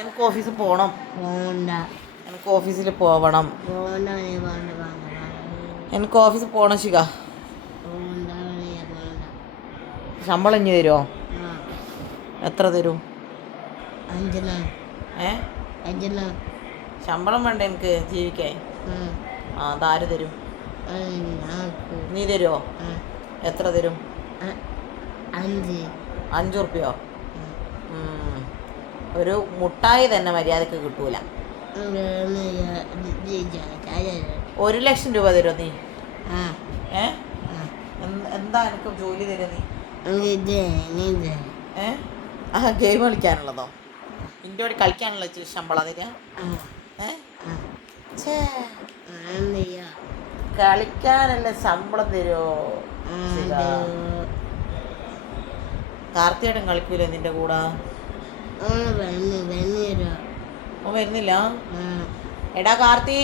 എനിക്ക് ഓഫീസിൽ പോകണം. പോണ്ട എനിക്ക് ഓഫീസിൽ പോവണം. പോണ്ട പോണ്ട പോണ്ട എനിക്ക് ഓഫീസിൽ പോകണം ശിഖ. പോണ്ട പോണ്ട. ശമ്പളം ഇനി തരുമോ? ആ എത്ര തരും? 5 ഏ 5 ശമ്പളം വേണ്ട എനിക്ക് ജീവിക്കാൻ. ആ അതാര് തരും? നീ തരുമോ? എത്ര തരും? 5 ഉറുപ്പ്യോ? ഒരു മുട്ടായി തന്നെ മര്യാദക്ക് കിട്ടൂല. 1 ലക്ഷം രൂപ തരുമോ നീ? ഏ എന്താ എനിക്ക് ജോലി തരുമോ നീ? ആ ഗെയിം കളിക്കാനുള്ളതോ? നിൻ്റെ കൂടെ കളിക്കാനുള്ള ശമ്പളം തരിക? കളിക്കാനല്ല ശമ്പളം തരുമോ? കാർത്തിയേട്ടൻ കളിക്കൂലേ നിന്റെ കൂടെ? ഓ വരുന്നില്ല. എടാ കാർത്തി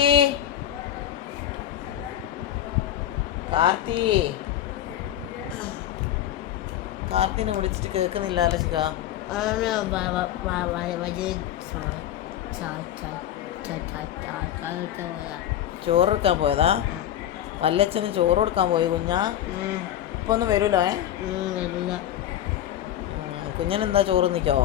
കാർത്തിനെ വിളിച്ചിട്ട് കേൾക്കുന്നില്ലല്ലോ ശിഖ. ചോറ് എടുക്കാൻ പോയതാ? വല്ലച്ചന് ചോറ് കൊടുക്കാൻ പോയി കുഞ്ഞാ? ഇപ്പൊ ഒന്നും വരൂലോ? കുഞ്ഞനെന്താ ചോറ് നിൽക്കോ?